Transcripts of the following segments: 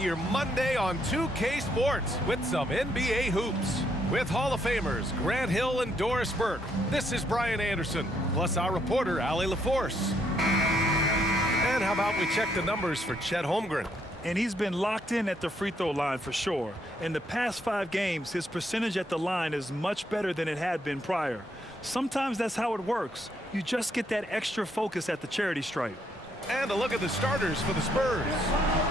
starting your Monday on 2K Sports with some NBA hoops. With Hall of Famers Grant Hill and Doris Burke, this is Brian Anderson, plus our reporter, Allie LaForce. And how about we check the numbers for Chet Holmgren? And he's been locked in at the free throw line for sure. In the past 5 games, his percentage at the line is much better than it had been prior. Sometimes that's how it works. You just get that extra focus at the charity stripe. And a look at the starters for the Spurs.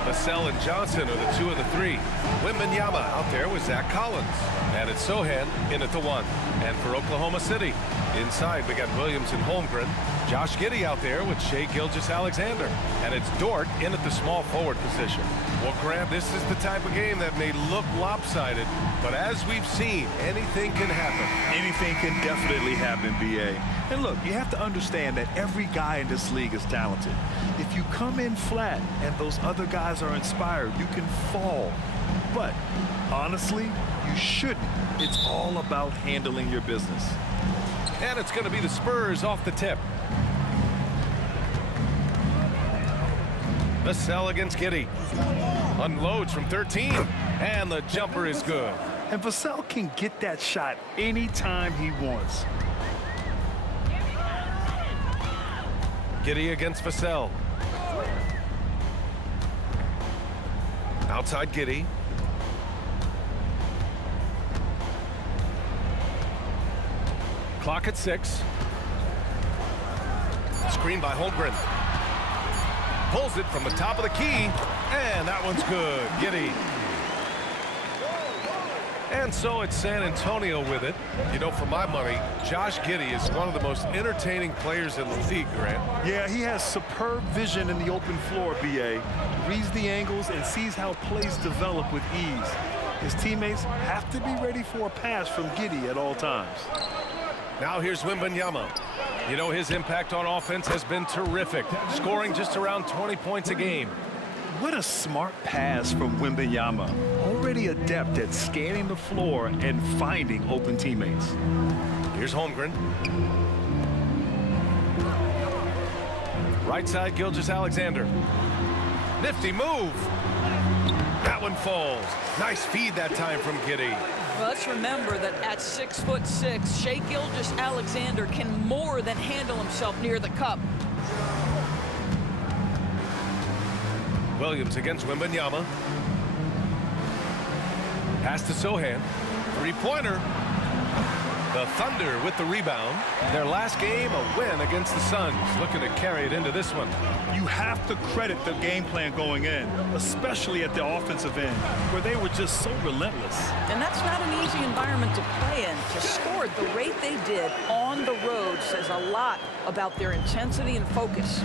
Vassell and Johnson are the 2 and the 3. Wembanyama out there with Zach Collins. And it's Sohan in at the 1. And for Oklahoma City, inside we got Williams and Holmgren. Josh Giddey out there with Shai Gilgeous-Alexander. And it's Dort in at the small forward position. Well, Grant, this is the type of game that may look lopsided, but as we've seen, anything can happen. Anything can definitely happen, B.A. And look, you have to understand that every guy in this league is talented. If you come in flat and those other guys are inspired, you can fall. But honestly, you shouldn't. It's all about handling your business. And it's going to be the Spurs off the tip. Vassell against Giddey. Unloads from 13. And the jumper is good. And Vassell can get that shot anytime he wants. Giddey against Vassell. Outside Giddey. Clock at 6. Screen by Holmgren. Pulls it from the top of the key. And that one's good. Giddey. And so it's San Antonio with it. You know, for my money, Josh Giddey is one of the most entertaining players in the league, Grant. Yeah, he has superb vision in the open floor, B.A. Reads the angles and sees how plays develop with ease. His teammates have to be ready for a pass from Giddey at all times. Now here's Wembanyama. You know, his impact on offense has been terrific, scoring just around 20 points a game. What a smart pass from Wembanyama. Already adept at scanning the floor and finding open teammates. Here's Holmgren. Right side, Gilgeous-Alexander. Nifty move. That one falls. Nice feed that time from Giddey. Well, let's remember that at 6'6", Shai Gilgeous-Alexander can more than handle himself near the cup. Williams against Wembanyama. Pass to Sohan. 3-pointer. The Thunder with the rebound. Their last game, a win against the Suns. Looking to carry it into this one. You have to credit the game plan going in, especially at the offensive end, where they were just so relentless. And that's not an easy environment to play in. To score at the rate they did on the road says a lot about their intensity and focus.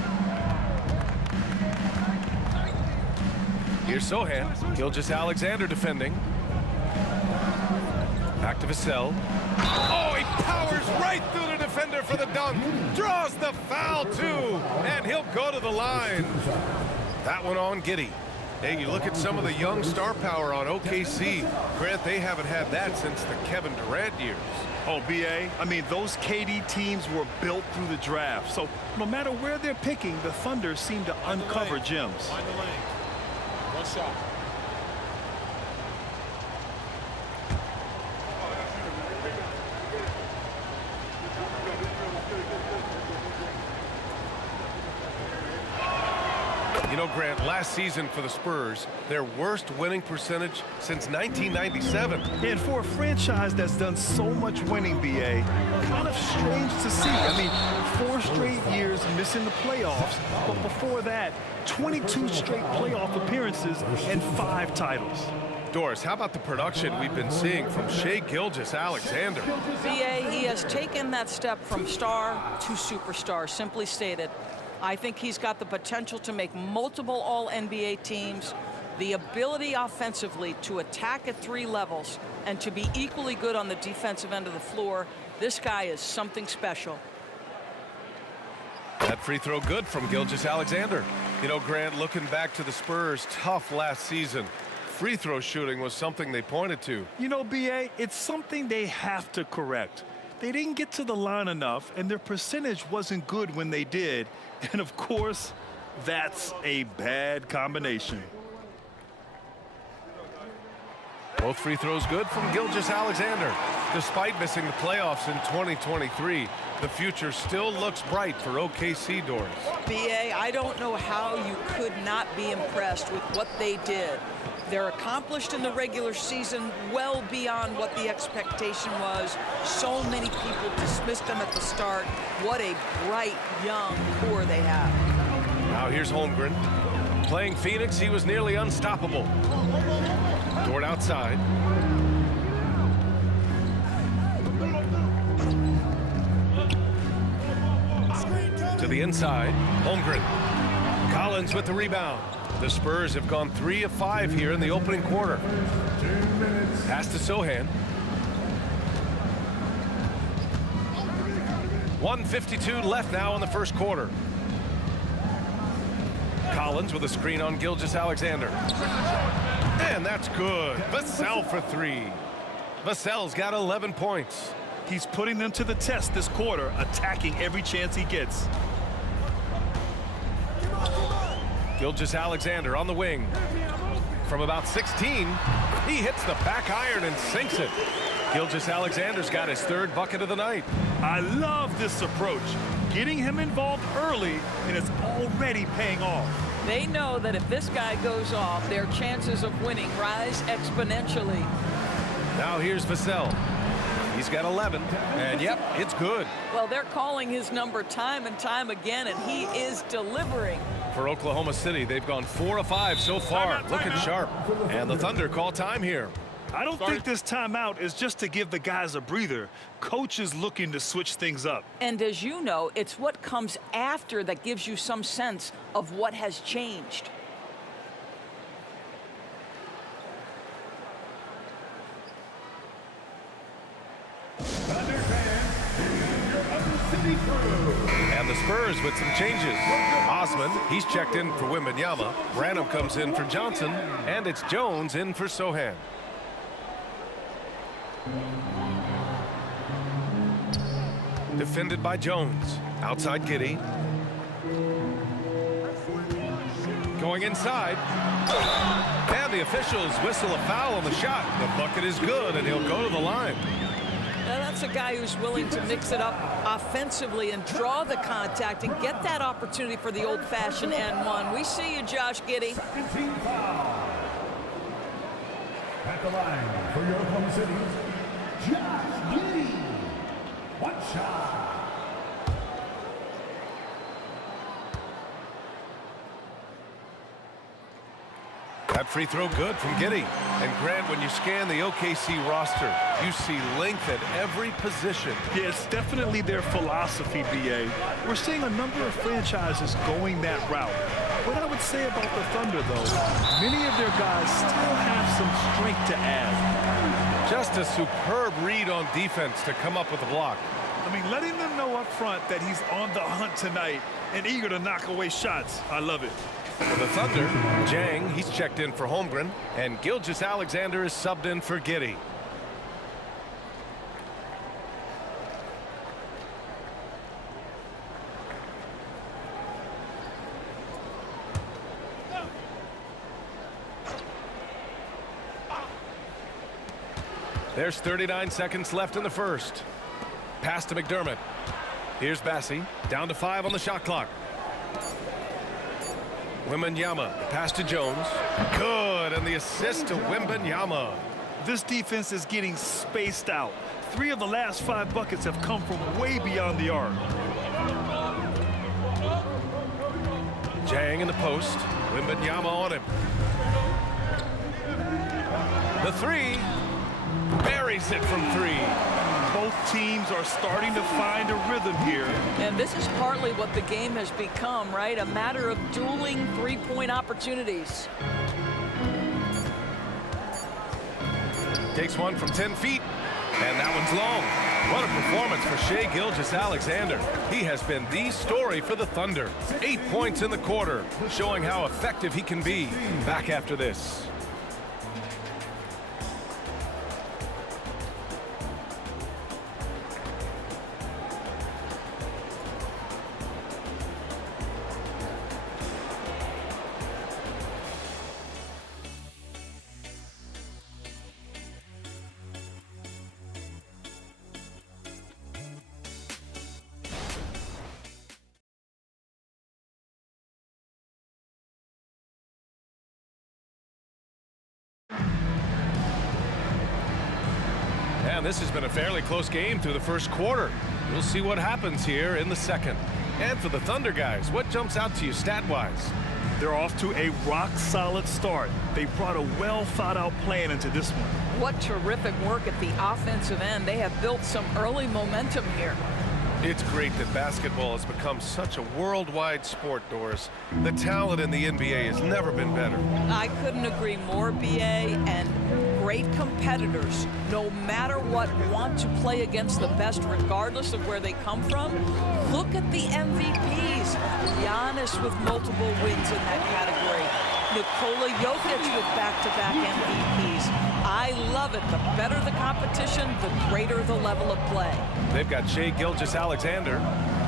Here's Sohan. Gilgeous-Alexander defending. Back to Vassell. Oh, he powers right through the defender for the dunk. Draws the foul, too. And he'll go to the line. That one on Giddey. Hey, you look at some of the young star power on OKC. Grant, they haven't had that since the Kevin Durant years. Oh, B.A., I mean, those KD teams were built through the draft. So no matter where they're picking, the Thunder seem to uncover gems. Find the lane. One shot. You know, Grant, last season for the Spurs, their worst winning percentage since 1997. And for a franchise that's done so much winning, B.A., kind of strange to see. I mean, 4 straight years missing the playoffs, but before that, 22 straight playoff appearances and 5 titles. Doris, how about the production we've been seeing from Shai Gilgeous-Alexander? B.A., he has taken that step from star to superstar, simply stated. I think he's got the potential to make multiple All-NBA teams, the ability offensively to attack at 3 levels, and to be equally good on the defensive end of the floor. This guy is something special. That free throw good from Gilgeous-Alexander. You know, Grant, looking back to the Spurs' tough last season, free throw shooting was something they pointed to. You know, B.A., it's something they have to correct. They didn't get to the line enough, and their percentage wasn't good when they did. And, of course, that's a bad combination. Both free throws good from Gilgeous-Alexander. Despite missing the playoffs in 2023, the future still looks bright for OKC, Doris. BA, I don't know how you could not be impressed with what they did. They're accomplished in the regular season well beyond what the expectation was. So many people dismissed them at the start. What a bright, young core they have. Now here's Holmgren. Playing Phoenix, he was nearly unstoppable. Dort outside. To the inside, Holmgren. Collins with the rebound. The Spurs have gone 3 of 5 here in the opening quarter. Pass to Sohan. 1:52 left now in the first quarter. Collins with a screen on Gilgeous-Alexander. And that's good. Vassell for 3. Vassell's got 11 points. He's putting them to the test this quarter, attacking every chance he gets. Gilgeous-Alexander on the wing. From about 16, he hits the back iron and sinks it. Gilgeous-Alexander's got his 3rd bucket of the night. I love this approach. Getting him involved early, and it's already paying off. They know that if this guy goes off, their chances of winning rise exponentially. Now here's Vassell. He's got 11, and yep, it's good. Well, they're calling his number time and time again, and he is delivering. For Oklahoma City, they've gone 4 of 5 so far, looking sharp. And the Thunder call time here. I don't think this timeout is just to give the guys a breather. Coach is looking to switch things up. And as you know, it's what comes after that gives you some sense of what has changed. And the Spurs with some changes. Osman, he's checked in for Wembanyama. Branham comes in for Johnson. And it's Jones in for Sohan. Defended by Jones. Outside Giddey. Going inside. And the officials whistle a foul on the shot. The bucket is good, and he'll go to the line. Now that's a guy who's willing to mix it up offensively and draw the contact and get that opportunity for the old-fashioned N1. We see you, Josh Giddey. Second foul. At the line for your Oklahoma City, Josh Giddey. One shot. That free throw good from Giddey. And Grant, when you scan the OKC roster, you see length at every position. Yeah, it's definitely their philosophy, BA. We're seeing a number of franchises going that route. What I would say about the Thunder, though, many of their guys still have some strength to add. Just a superb read on defense to come up with a block. I mean, letting them know up front that he's on the hunt tonight and eager to knock away shots. I love it. For the Thunder, Jang, he's checked in for Holmgren, and Gilgeous-Alexander is subbed in for Giddey. There's 39 seconds left in the first. Pass to McDermott. Here's Bassie, down to 5 on the shot clock. Wembanyama, pass to Jones. Good, and the assist to Wembanyama. This defense is getting spaced out. 3 of the last 5 buckets have come from way beyond the arc. Jang in the post. Wembanyama on him. The 3. Buries it from 3. Both teams are starting to find a rhythm here. And this is partly what the game has become, right? A matter of dueling three-point opportunities. Takes one from 10 feet, and that one's long. What a performance for Shai Gilgeous-Alexander. He has been the story for the Thunder. 8 points in the quarter, showing how effective he can be. Back after this. Man, this has been a fairly close game through the first quarter. We'll see what happens here in the second. And for the Thunder guys, what jumps out to you stat-wise? They're off to a rock-solid start. They brought a well-thought-out plan into this one. What terrific work at the offensive end. They have built some early momentum here. It's great that basketball has become such a worldwide sport, Doris. The talent in the NBA has never been better. I couldn't agree more, BA, and great competitors, no matter what, want to play against the best regardless of where they come from. Look at the MVPs. Giannis with multiple wins in that category. Nikola Jokic with back-to-back MVPs. I love it. The better the competition, the greater the level of play. They've got Shai Gilgeous-Alexander,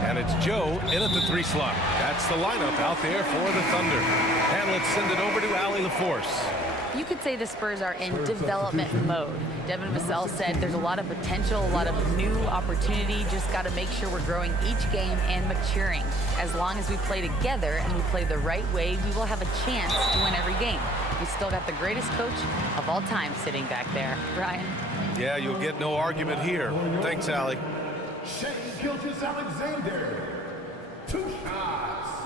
and it's Joe in at the 3 slot. That's the lineup out there for the Thunder. And let's send it over to Allie LaForce. You could say the Spurs are in development mode. Devin Vassell said there's a lot of potential, a lot of new opportunity. Just got to make sure we're growing each game and maturing. As long as we play together and we play the right way, we will have a chance to win every game. We still got the greatest coach of all time sitting back there. Brian? Yeah, you'll get no argument here. Thanks, Allie. Shai Gilgeous-Alexander. 2 shots.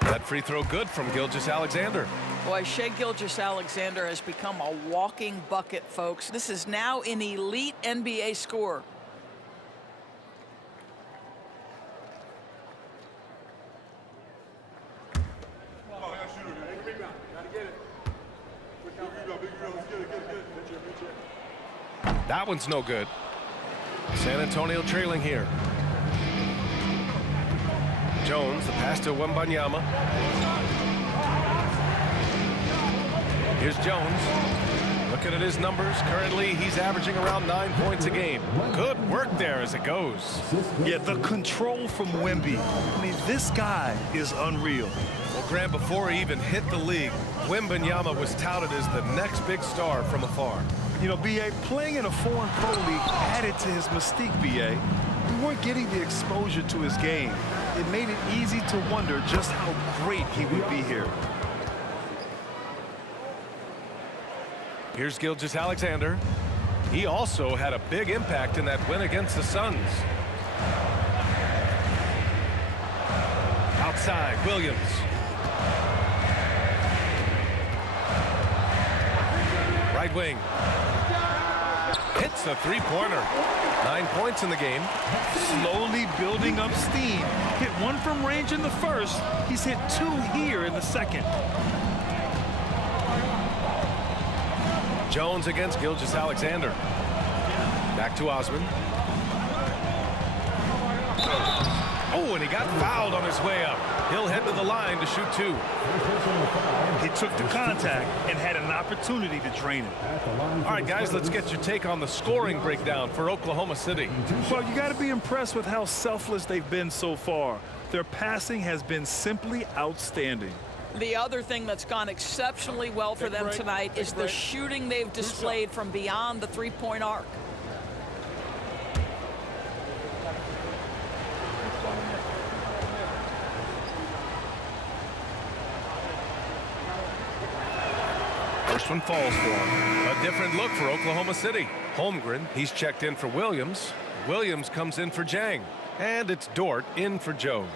That free throw good from Gilgeous-Alexander. Boy, Shai Gilgeous-Alexander has become a walking bucket, folks. This is now an elite NBA scorer. That one's no good. San Antonio trailing here. Jones, the pass to Wembanyama. Here's Jones. Looking at his numbers, currently he's averaging around 9 points a game. Good work there as it goes. Yeah, the control from Wemby. I mean, this guy is unreal. Well, Grant, before he even hit the league, Wembanyama was touted as the next big star from afar. You know, B.A., playing in a foreign pro league added to his mystique, B.A. We weren't getting the exposure to his game. It made it easy to wonder just how great he would be here. Here's Gilgeous-Alexander. He also had a big impact in that win against the Suns. Outside, Williams. Right wing. Hits the three-pointer. 9 points in the game. Slowly building up steam. Hit 1 from range in the first. He's hit 2 here in the second. Jones against Gilgeous-Alexander. Back to Osman. Oh, and he got fouled on his way up. He'll head to the line to shoot 2. He took the contact and had an opportunity to drain it. All right, guys, let's get your take on the scoring breakdown for Oklahoma City. Well, you got to be impressed with how selfless they've been so far. Their passing has been simply outstanding. The other thing that's gone exceptionally well for them tonight is the shooting they've displayed from beyond the three-point arc. First one falls for him. A different look for Oklahoma City. Holmgren, he's checked in for Williams. Williams comes in for Jang. And it's Dort in for Joe.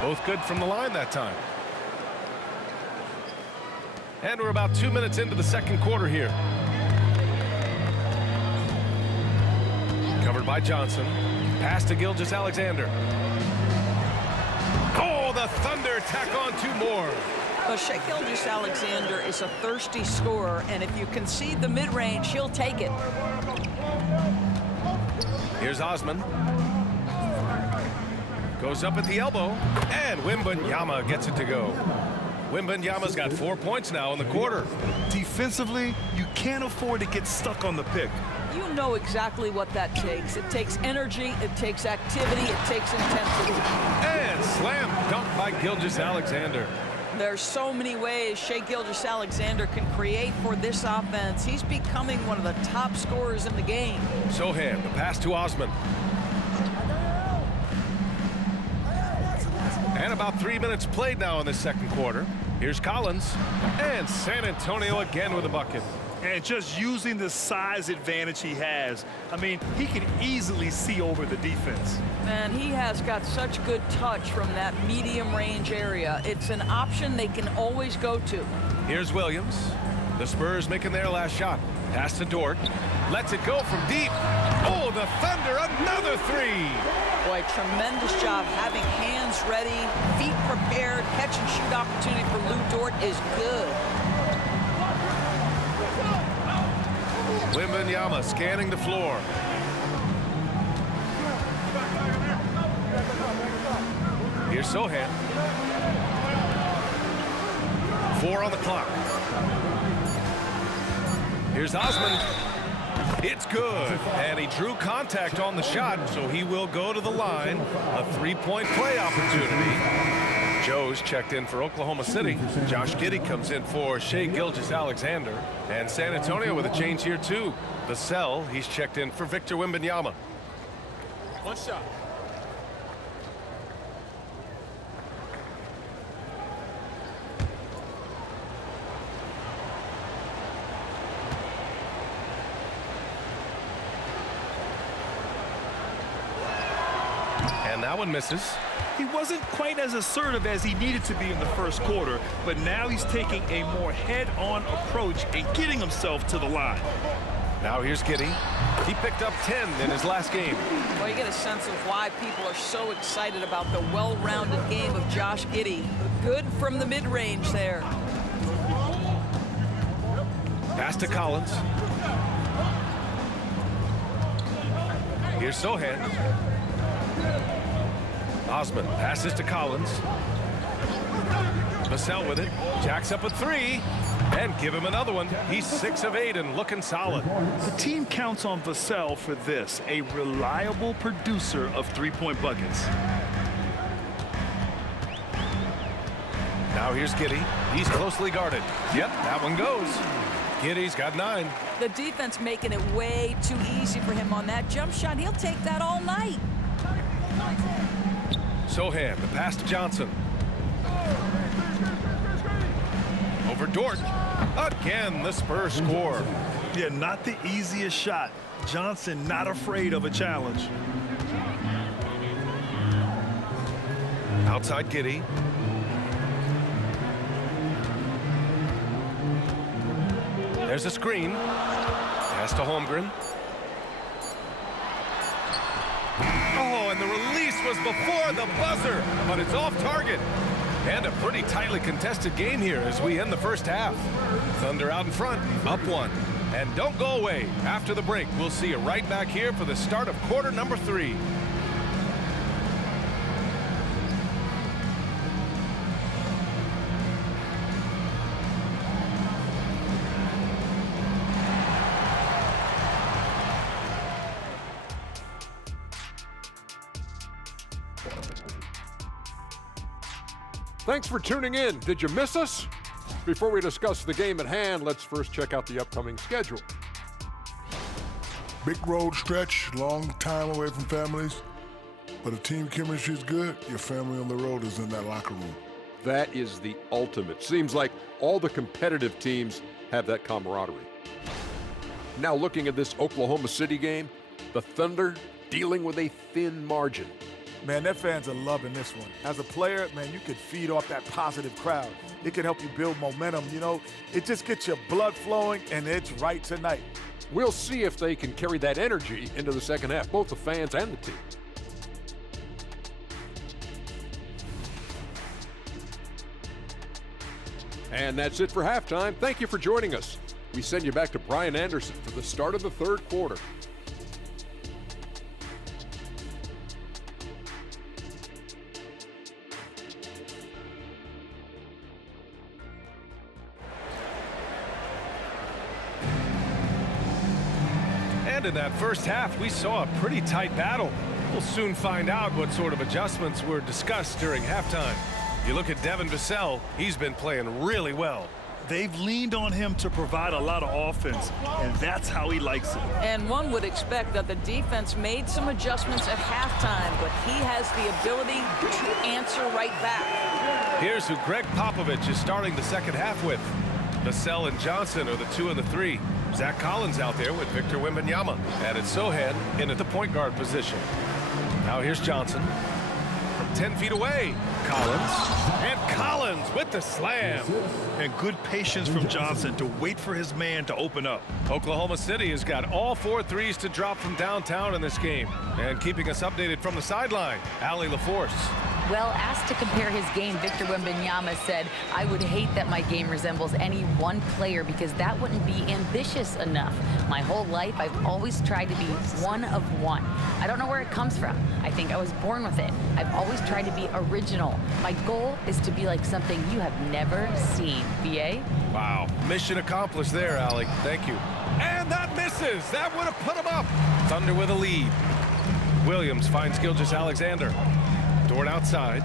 Both good from the line that time. And we're about 2 minutes into the second quarter here. Covered by Johnson. Pass to Gilgeous-Alexander. Oh, the Thunder tack on 2 more. Well, Shai Gilgeous-Alexander is a thirsty scorer, and if you concede the mid-range, he'll take it. Here's Osman. Goes up at the elbow, and Wembanyama gets it to go. Wembanyama's got 4 points now in the quarter. Defensively, you can't afford to get stuck on the pick. You know exactly what that takes. It takes energy, it takes activity, it takes intensity. And slam dunk by Gilgeous-Alexander. There's so many ways Shai Gilgeous-Alexander can create for this offense. He's becoming one of the top scorers in the game. Sohan, the pass to Osman. And about 3 minutes played now in the second quarter. Here's Collins. And San Antonio again with a bucket. And just using the size advantage he has, I mean, he can easily see over the defense. Man, he has got such good touch from that medium range area. It's an option they can always go to. Here's Williams. The Spurs making their last shot. Pass to Dort. Lets it go from deep. Oh, the Thunder, another three. Boy, tremendous job having hands ready, feet prepared. Catch and shoot opportunity for Lou Dort is good. Wembanyama scanning the floor. Here's Sohan. 4 on the clock. Here's Osman. It's good. And he drew contact on the shot, so he will go to the line. A three-point play opportunity. Joe's checked in for Oklahoma City. Josh Giddey comes in for Shai Gilgeous-Alexander. And San Antonio with a change here, too. Vassell, he's checked in for Victor Wembanyama. One shot. And that one misses. He wasn't quite as assertive as he needed to be in the first quarter, but now he's taking a more head-on approach and getting himself to the line. Now here's Giddey. He picked up 10 in his last game. Well, you get a sense of why people are so excited about the well-rounded game of Josh Giddey. Good from the mid-range there. Pass to Collins. Here's Sohan. Osman passes to Collins. Vassell with it. Jacks up a three. And give him another one. He's 6 of 8 and looking solid. The team counts on Vassell for this, a reliable producer of three-point buckets. Now here's Giddey. He's closely guarded. Yep, that one goes. Giddey's got 9. The defense making it way too easy for him on that jump shot. He'll take that all night. Sohan, the pass to Johnson. Over Dort. Again, the Spurs score. Yeah, not the easiest shot. Johnson not afraid of a challenge. Outside Giddey. There's a screen. Pass to Holmgren. Oh, and the release was before the buzzer, but it's off target. And a pretty tightly contested game here as we end the first half. Thunder out in front, up 1. And don't go away. After the break, we'll see you right back here for the start of quarter number 3. Thanks for tuning in. Did you miss us? Before we discuss the game at hand, let's first check out the upcoming schedule. Big road stretch, long time away from families. But if team chemistry is good, your family on the road is in that locker room. That is the ultimate. Seems like all the competitive teams have that camaraderie. Now looking at this Oklahoma City game, the Thunder dealing with a thin margin. Man, their fans are loving this one. As a player, man, you could feed off that positive crowd. It can help you build momentum, you know. It just gets your blood flowing, and it's right tonight. We'll see if they can carry that energy into the second half, both the fans and the team. And that's it for halftime. Thank you for joining us. We send you back to Brian Anderson for the start of the third quarter. And in that first half, we saw a pretty tight battle. We'll soon find out what sort of adjustments were discussed during halftime. You look at Devin Vassell, he's been playing really well. They've leaned on him to provide a lot of offense, and that's how he likes it. And one would expect that the defense made some adjustments at halftime, but he has the ability to answer right back. Here's who Greg Popovich is starting the second half with. Vassell and Johnson are the 2 and the 3. Zach Collins out there with Victor Wembanyama. Added Sohan in at the point guard position. Now here's Johnson. From 10 feet away, Collins with the slam. And good patience from Johnson to wait for his man to open up. Oklahoma City has got all 4 threes to drop from downtown in this game. And keeping us updated from the sideline, Allie LaForce. Well, asked to compare his game, Victor Wembanyama said, "I would hate that my game resembles any one player because that wouldn't be ambitious enough. My whole life, I've always tried to be one of one. I don't know where it comes from. I think I was born with it. I've always tried to be original. My goal is to be like something you have never seen." VA? Wow. Mission accomplished there, Allie. Thank you. And that misses. That would have put him up. Thunder with a lead. Williams finds Gilgeous-Alexander. Dort outside.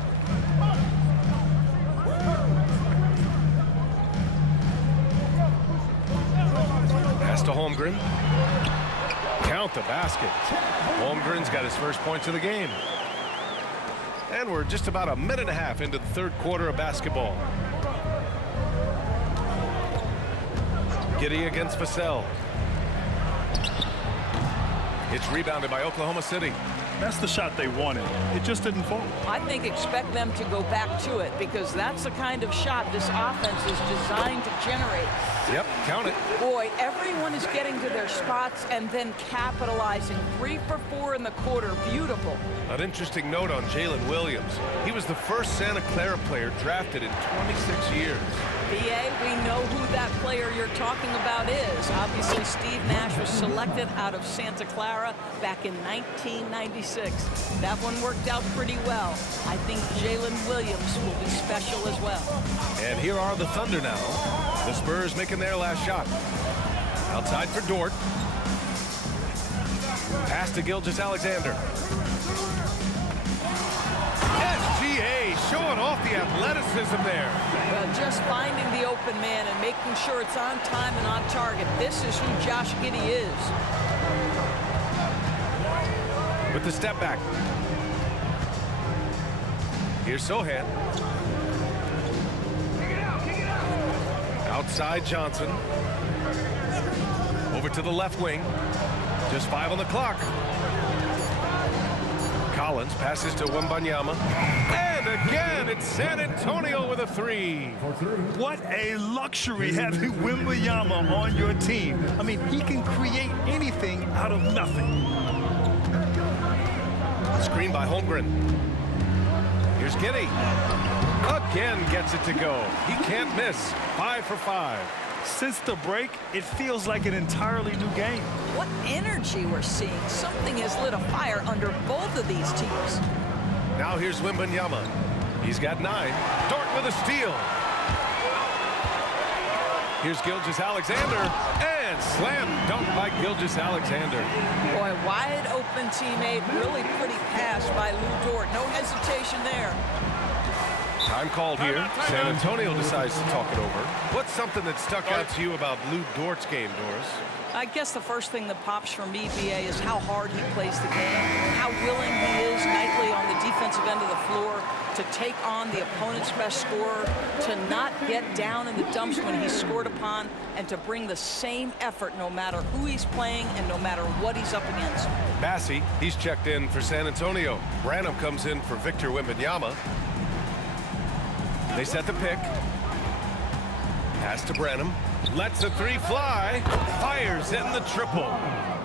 Pass to Holmgren. Count the basket. Holmgren's got his first points of the game. And we're just about a minute and a half into the third quarter of basketball. Giddey against Vassell. It's rebounded by Oklahoma City. That's the shot they wanted. It just didn't fall. I think expect them to go back to it because that's the kind of shot this offense is designed to generate. Yep, count it. Boy, everyone is getting to their spots and then capitalizing. 3 for 4 in the quarter. Beautiful. An interesting note on Jalen Williams. He was the first Santa Clara player drafted in 26 years. BA, we know who that player you're talking about is. Obviously, Steve Nash was selected out of Santa Clara back in 1996. That one worked out pretty well. I think Jalen Williams will be special as well. And here are the Thunder now. The Spurs making their last shot. Outside for Dort. Pass to Gilgeous-Alexander. SGA showing off the athleticism there. Well, just finding the open man and making sure it's on time and on target. This is who Josh Giddey is. With the step back. Here's Sohan. Outside Johnson. Over to the left wing. Just 5 on the clock. Collins passes to Wembanyama. And again, it's San Antonio with a 3. What a luxury having Wembanyama on your team. I mean, he can create anything out of nothing. Screen by Holmgren. Here's Giddey. Again gets it to go. He can't miss. 5 for 5. Since the break, it feels like an entirely new game. What energy we're seeing. Something has lit a fire under both of these teams. Now here's Wembanyama. He's got 9. Dort with a steal. Here's Gilgeous-Alexander. And slam dunk by Gilgeous-Alexander. Boy, wide open teammate. Really pretty pass by Lou Dort. No hesitation there. Time called here. San Antonio decides to talk it over. What's something that stuck out to you about Lou Dort's game, Doris? I guess the first thing that pops for me, BA, is how hard he plays the game, how willing he is nightly on the defensive end of the floor to take on the opponent's best scorer, to not get down in the dumps when he's scored upon, and to bring the same effort no matter who he's playing and no matter what he's up against. Massey, he's checked in for San Antonio. Branham comes in for Victor Wembanyama. They set the pick. Pass to Branham. Lets the 3 fly. Fires in the triple.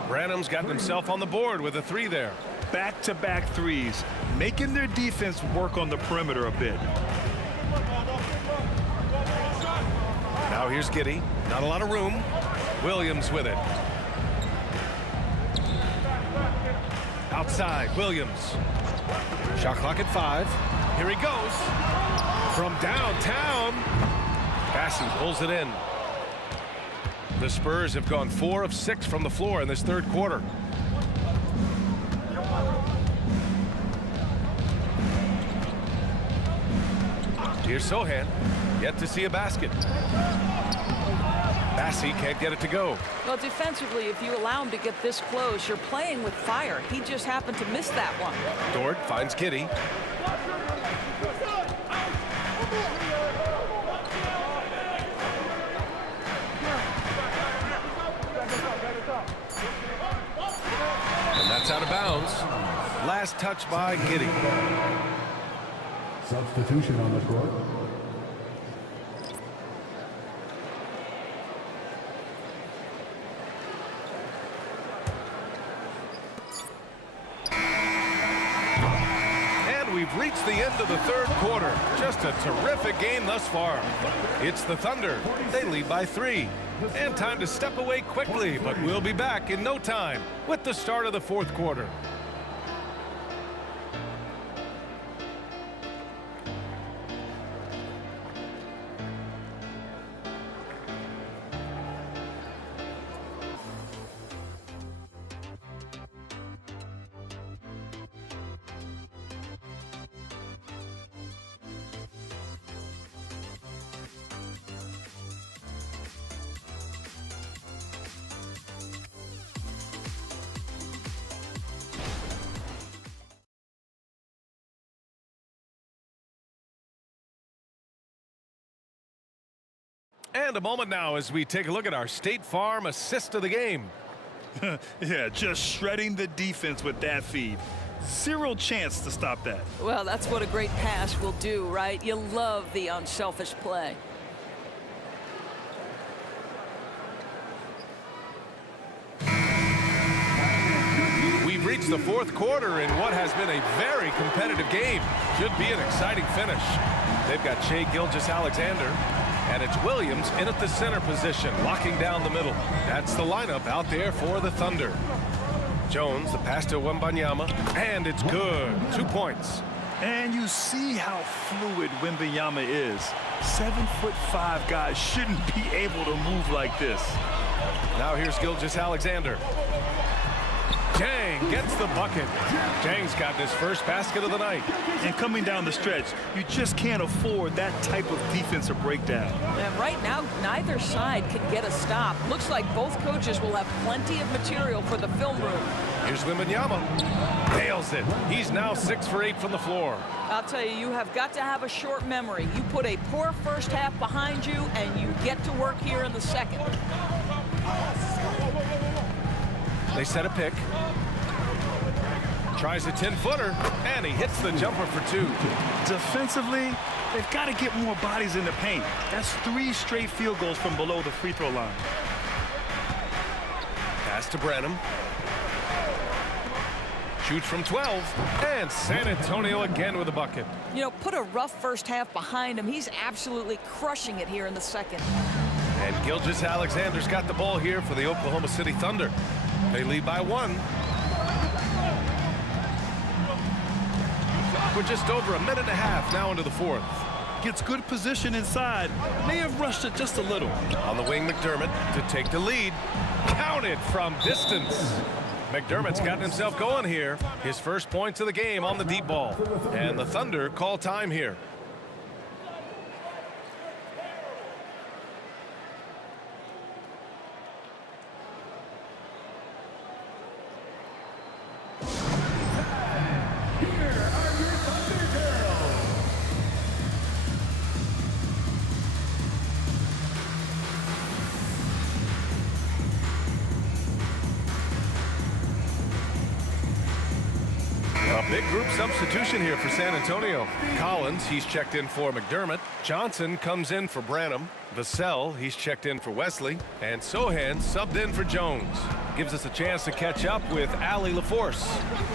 Branham's gotten himself on the board with a 3 there. Back-to-back threes, making their defense work on the perimeter a bit. Now here's Giddey. Not a lot of room. Williams with it. Outside, Williams. Shot clock at 5. Here he goes. From downtown. Bassey pulls it in. The Spurs have gone 4 of 6 from the floor in this third quarter. Here's Sohan, yet to see a basket. Bassi can't get it to go. Well, defensively, if you allow him to get this close, you're playing with fire. He just happened to miss that one. Dort finds Kitty. And that's out of bounds. Last touch by Kitty. Substitution on the court. And we've reached the end of the third quarter. Just a terrific game thus far. It's the Thunder. They lead by 3. And time to step away quickly, but we'll be back in no time with the start of the fourth quarter. And a moment now as we take a look at our State Farm assist of the game. Yeah, just shredding the defense with that feed. Zero chance to stop that. Well, that's what a great pass will do, right? You love the unselfish play. We've reached the fourth quarter in what has been a very competitive game. Should be an exciting finish. They've got Shai Gilgeous-Alexander, and it's Williams in at the center position, locking down the middle. That's the lineup out there for the Thunder. Jones, the pass to Wembanyama, and it's good. 2 points. And you see how fluid Wembanyama is. 7'5" guys shouldn't be able to move like this. Now here's Gilgeous-Alexander. Jang gets the bucket. Jang's got his first basket of the night. And coming down the stretch, you just can't afford that type of defensive breakdown. And right now, neither side can get a stop. Looks like both coaches will have plenty of material for the film room. Here's Wembanyama. Nails it. He's now 6 for 8 from the floor. I'll tell you, you have got to have a short memory. You put a poor first half behind you, and you get to work here in the second. They set a pick. Tries a 10-footer, and he hits the jumper for 2. Defensively, they've got to get more bodies in the paint. That's 3 straight field goals from below the free throw line. Pass to Branham. Shoots from 12, and San Antonio again with a bucket. You know, put a rough first half behind him. He's absolutely crushing it here in the second. And Gilgeous-Alexander's got the ball here for the Oklahoma City Thunder. They lead by 1. We're just over a minute and a half now into the fourth. Gets good position inside. May have rushed it just a little. On the wing, McDermott to take the lead. Counted from distance. McDermott's gotten himself going here. His first points of the game on the deep ball. And the Thunder call time here. A big group substitution here for San Antonio. Collins, he's checked in for McDermott. Johnson comes in for Branham. Vassell, he's checked in for Wesley. And Sohan subbed in for Jones. Gives us a chance to catch up with Allie LaForce.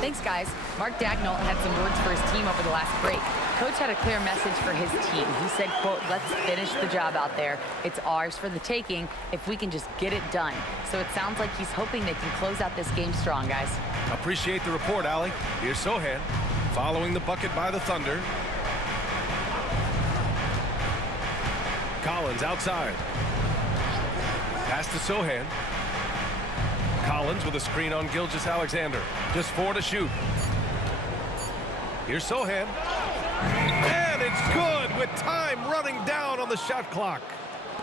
Thanks, guys. Mark Dagnall had some words for his team over the last break. Coach had a clear message for his team. He said, quote, "Let's finish the job out there. It's ours for the taking if we can just get it done." So it sounds like he's hoping they can close out this game strong, guys. Appreciate the report, Allie. Here's Sohan following the bucket by the Thunder. Collins outside. Pass to Sohan. Collins with a screen on Gilgeous-Alexander. Just 4 to shoot. Here's Sohan. And it's good with time running down on the shot clock.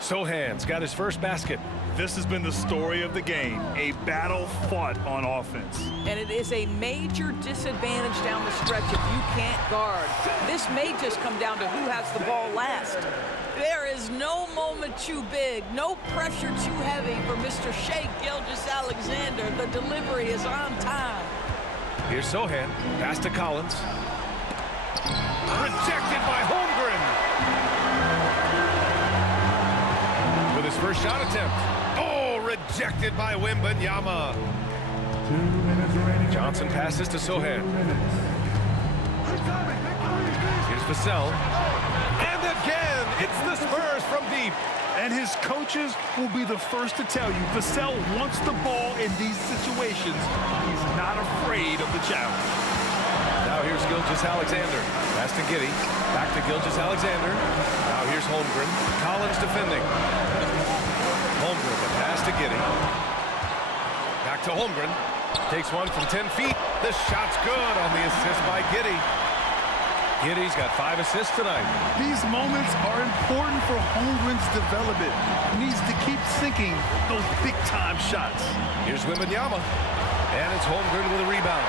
Sohan's got his first basket. This has been the story of the game, a battle fought on offense. And it is a major disadvantage down the stretch if you can't guard. This may just come down to who has the ball last. There is no moment too big, no pressure too heavy for Mr. Shai Gilgeous-Alexander. The delivery is on time. Here's Sohan. Pass to Collins. Rejected by Holmgren. With his first shot attempt. Oh, rejected by Wembanyama. Johnson passes to Sohan. Here's Vassell. And again, it's the Spurs from deep. And his coaches will be the first to tell you, Vassell wants the ball in these situations. He's not afraid of the challenge. Now here's Gilgeous-Alexander. Pass to Giddey. Back to Gilgeous-Alexander. Now here's Holmgren. Collins defending. Holmgren, the pass to Giddey. Back to Holmgren. Takes one from 10 feet. The shot's good on the assist by Giddey. Giddey's got 5 assists tonight. These moments are important for Holmgren's development. He needs to keep sinking those big-time shots. Here's Wembanyama. And it's Holmgren with a rebound.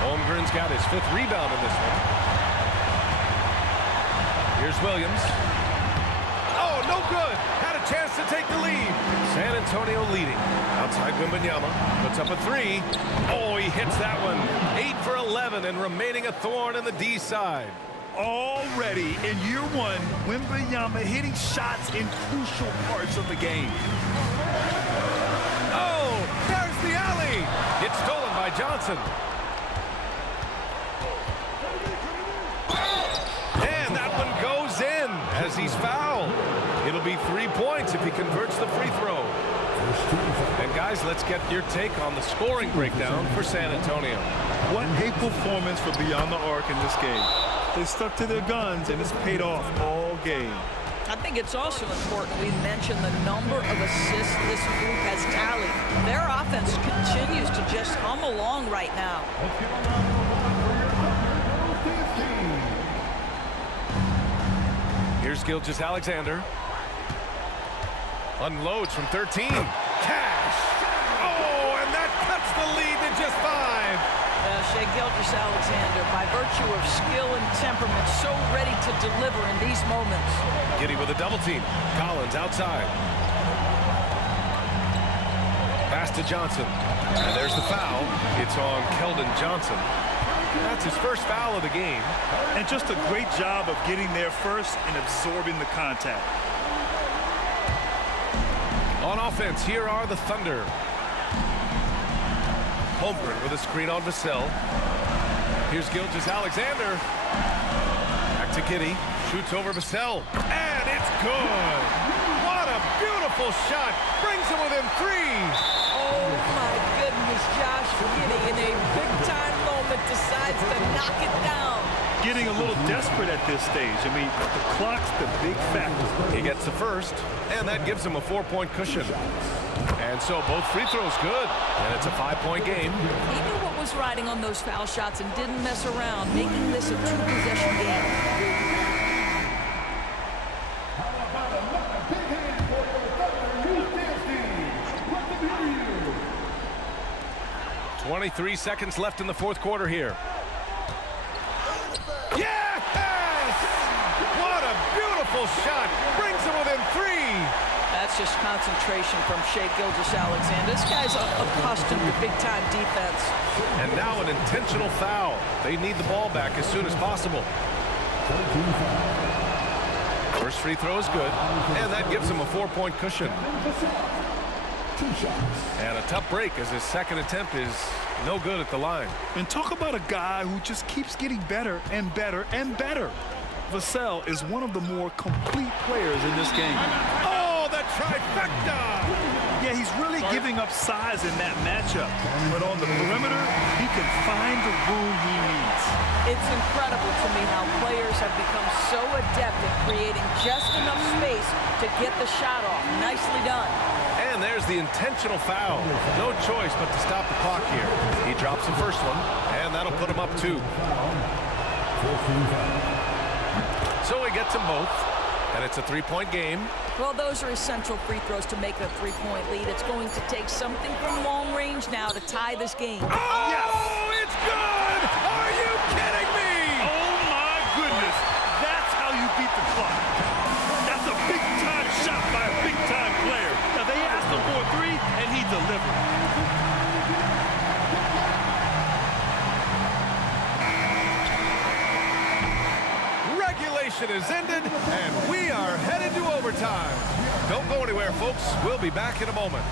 Holmgren's got his 5th rebound in this one. Here's Williams. Oh, no good. Had a chance to take the lead. San Antonio leading. Outside Wembanyama. Puts up a 3. Oh, he hits that one. 8 for 11 and remaining a thorn in the D side. Already in year 1, Wembanyama hitting shots in crucial parts of the game. Oh, there's the alley. It's stolen by Johnson. And that one goes in as he's fouled. It'll be 3 points if he converts the free throw. And guys, let's get your take on the scoring breakdown for San Antonio. What a performance for Beyond the Arc in this game. They stuck to their guns and it's paid off all game. I think it's also important we mention the number of assists this group has tallied. Their offense continues to just hum along right now. Here's Gilgeous-Alexander. Unloads from 13. Cash! Oh, and that cuts the lead to just 5. Shai Gilgeous-Alexander, by virtue of skill and temperament, so ready to deliver in these moments. Giddey with a double team. Collins outside. Pass to Johnson. And there's the foul. It's on Keldon Johnson. That's his first foul of the game. And just a great job of getting there first and absorbing the contact. On offense, here are the Thunder. Holmgren with a screen on Vassell. Here's Gilgeous-Alexander. Back to Giddey. Shoots over Vassell. And it's good. What a beautiful shot. Brings him within 3. Oh, my goodness, Josh Giddey in a big-time moment decides to knock it down. Getting a little desperate at this stage. I mean, the clock's the big factor. He gets the first, and that gives him a 4-point cushion. And so both free throws good, and it's a 5-point game. He knew what was riding on those foul shots and didn't mess around, making this a 2-possession game. 23 seconds left in the 4th quarter here. Yes! What a beautiful shot. Brings him within 3. That's just concentration from Shai Gilgeous-Alexander. This guy's accustomed to big-time defense. And now an intentional foul. They need the ball back as soon as possible. First free throw is good, and that gives him a 4-point cushion. And a tough break as his second attempt is no good at the line. And talk about a guy who just keeps getting better and better and better. Vassell is one of the more complete players in this game. Oh, the trifecta! Yeah, he's really giving up size in that matchup. But on the perimeter, he can find the room he needs. It's incredible to me how players have become so adept at creating just enough space to get the shot off. Nicely done. And there's the intentional foul. No choice but to stop the clock here. He drops the first one, and that'll put him up 2. So he gets them both, and it's a 3-point game. Well, those are essential free throws to make it a 3-point lead. It's going to take something from long range now to tie this game. Oh, yes. It's good! Are you kidding me? Oh, my goodness. That's how you beat the clock. That's a big-time shot by a big-time player. Now, they asked him for a 3, and he delivered. Regulation is ended, and we are headed to overtime. Don't go anywhere, folks. We'll be back in a moment.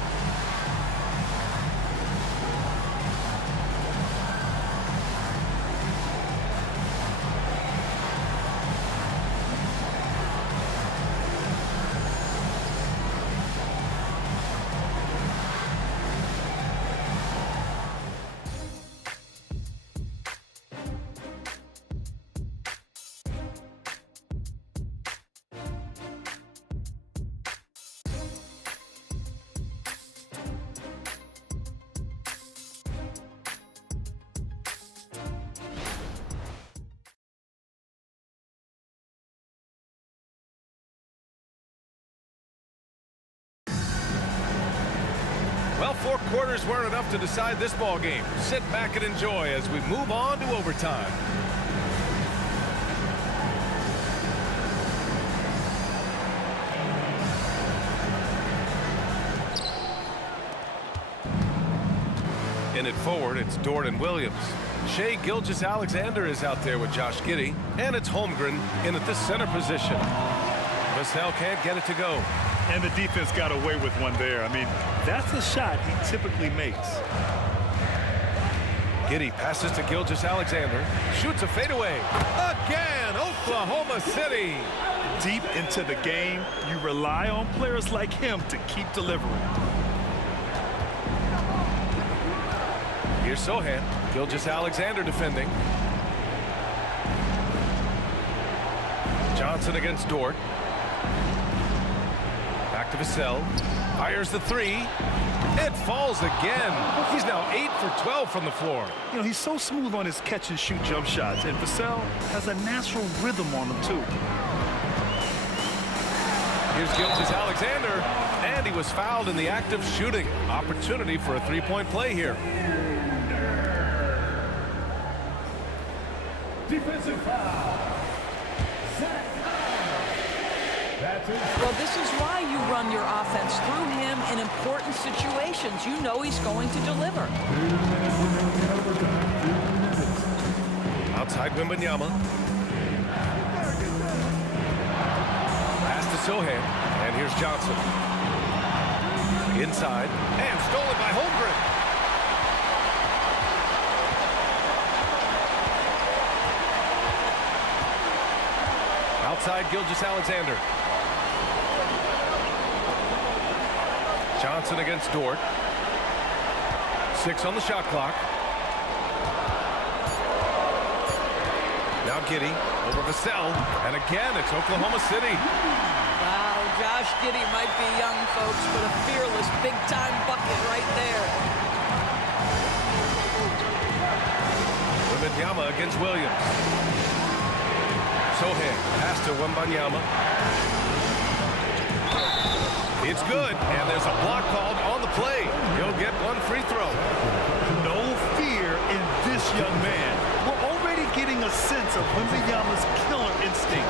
Well, 4 quarters weren't enough to decide this ball game. Sit back and enjoy as we move on to overtime. In it forward, it's Dort and Williams. Shai Gilgeous-Alexander is out there with Josh Giddey, and it's Holmgren in at the center position. Vassell can't get it to go. And the defense got away with one there. I mean, that's a shot he typically makes. Giddey passes to Gilgeous-Alexander. Shoots a fadeaway. Again, Oklahoma City. Deep into the game, you rely on players like him to keep delivering. Here's Sohan. Gilgeous-Alexander defending. Johnson against Dort. Back to Vassell. Fires the 3. It falls again. He's now 8 for 12 from the floor. You know, he's so smooth on his catch-and-shoot jump shots, and Vassell has a natural rhythm on him, too. Here's Gilgeous-Alexander, and he was fouled in the act of shooting. Opportunity for a 3-point play here. Defensive foul. Well, this is why you run your offense through him in important situations. You know he's going to deliver. Outside Wembanyama. Pass to Sohan, and here's Johnson. Inside, and stolen by Holmgren. Outside Gilgeous-Alexander. Johnson against Dort. 6 on the shot clock. Now Giddey over Vassell, and again it's Oklahoma City. Wow, Josh Giddey might be young, folks, but a fearless big-time bucket right there. Wembanyama against Williams. Sohan pass to Wembanyama. It's good, and there's a block called on the play. He'll get 1 free throw. No fear in this young man. We're already getting a sense of Wembanyama's killer instinct.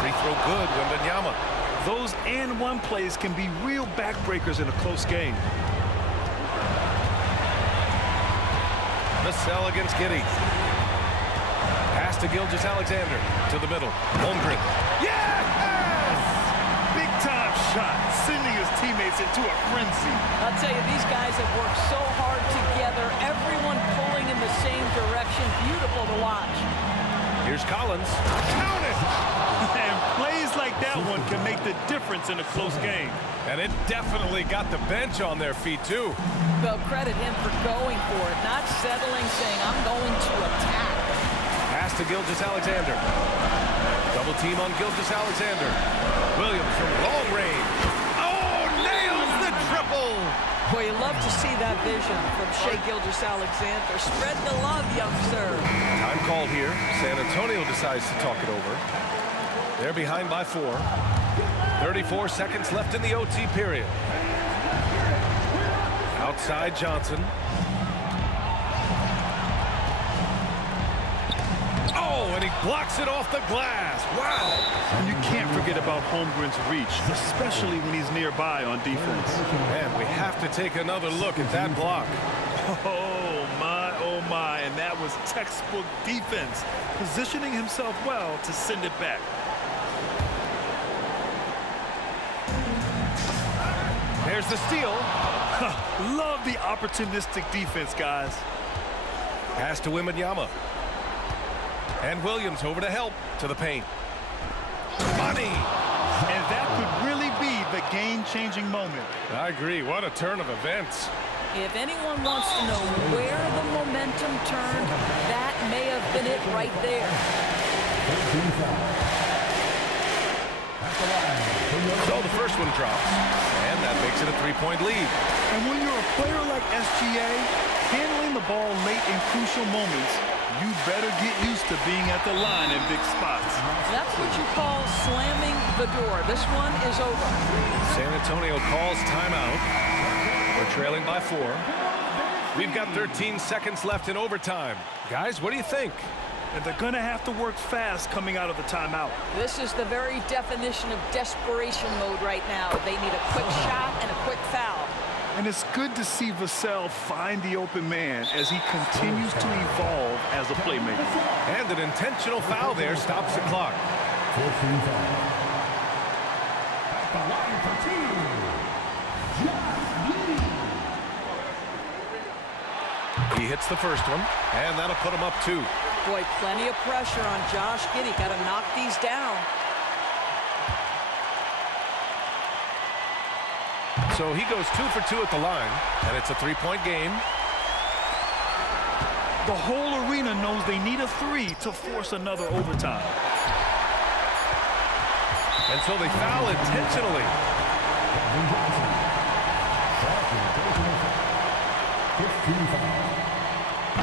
Free throw good, Wembanyama. Those and-one plays can be real backbreakers in a close game. Vassell against Giddey. Pass to Gilgeous-Alexander. To the middle. Holmgren. Yes! Big-time shot, sending his teammates into a frenzy. I'll tell you, these guys have worked so hard together. Everyone pulling in the same direction. Beautiful to watch. Here's Collins. Count it! And plays Just like that one can make the difference in a close game. And it definitely got the bench on their feet, too. Well, credit him for going for it, not settling, saying, I'm going to attack. Pass to Gilgeous-Alexander. Double team on Gilgeous-Alexander. Williams from long range. Oh, nails the triple. Boy, you love to see that vision from Shai Gilgeous-Alexander. Spread the love, young sir. Time call here. San Antonio decides to talk it over. They're behind by 4. 34 seconds left in the OT period. Outside Johnson. Oh, and he blocks it off the glass. Wow. And you can't forget about Holmgren's reach, especially when he's nearby on defense. And we have to take another look at that block. Oh my, and that was textbook defense, positioning himself well to send it back. There's the steal. Love the opportunistic defense, guys. Pass to Wembanyama. And Williams over to help to the paint. Money! And that could really be the game-changing moment. I agree. What a turn of events. If anyone wants to know where the momentum turned, that may have been it right there. So the first one drops, and that makes it a 3-point lead. And when you're a player like SGA, handling the ball late in crucial moments, you better get used to being at the line in big spots. That's what you call slamming the door. This one is over. San Antonio calls timeout. We're trailing by 4. We've got 13 seconds left in overtime. Guys, what do you think? And they're going to have to work fast coming out of the timeout. This is the very definition of desperation mode right now. They need a quick shot and a quick foul. And it's good to see Vassell find the open man as he continues to evolve as a playmaker. And an intentional foul there stops the clock. He hits the first one, and that'll put him up 2. Boy, plenty of pressure on Josh Giddey. Got to knock these down. So he goes 2 for 2 at the line, and it's a 3-point game. The whole arena knows they need a 3 to force another overtime. And so they foul intentionally.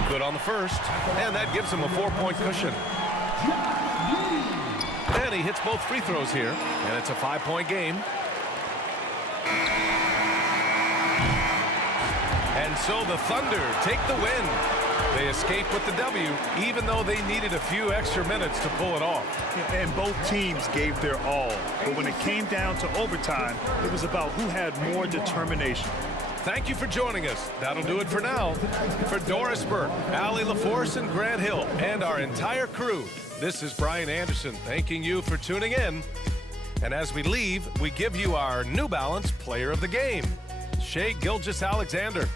Good on the first, and that gives him a 4-point cushion. And he hits both free throws here, and it's a 5-point game. And so the Thunder take the win. They escape with the W, even though they needed a few extra minutes to pull it off. And both teams gave their all. But when it came down to overtime, it was about who had more determination. Thank you for joining us. That'll do it for now. For Doris Burke, Allie LaForce, and Grant Hill, and our entire crew, this is Brian Anderson thanking you for tuning in. And as we leave, we give you our New Balance Player of the Game, Shai Gilgeous-Alexander.